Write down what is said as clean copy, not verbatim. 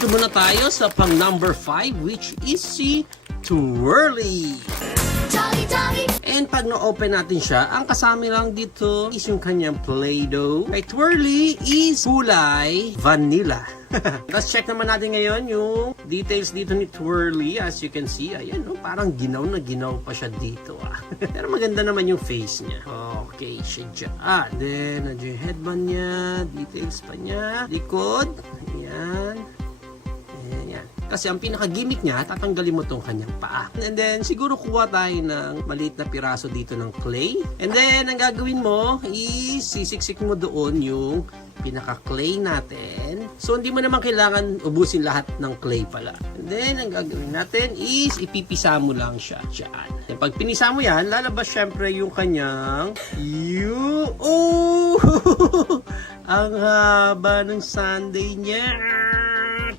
dito muna tayo sa pang number 5, which is si Twirly. And pag na-open natin siya, ang kasama lang dito is yung kanyang Play-Doh. Kay Twirly is kulay vanilla. Let's check naman natin ngayon yung details dito ni Twirly. As you can see, ayan, oh, parang ginaw na ginaw pa siya dito. Pero maganda naman yung face niya. Okay, siya dyan. Then, nandiyan yung headband niya. Details pa niya. Likod. Ayan. Ayan. Kasi ang pinaka-gimmick niya, tatanggalin mo tong kanyang paa. And then, siguro kuha tayo ng maliit na piraso dito ng clay. And then, ang gagawin mo is sisiksik mo doon yung pinaka-clay natin. So, hindi mo naman kailangan ubusin lahat ng clay pala. And then, ang gagawin natin is ipipisa mo lang siya dyan. And pag pinisa mo yan, lalabas syempre yung kanyang oh! Ang haba ng sundae niya.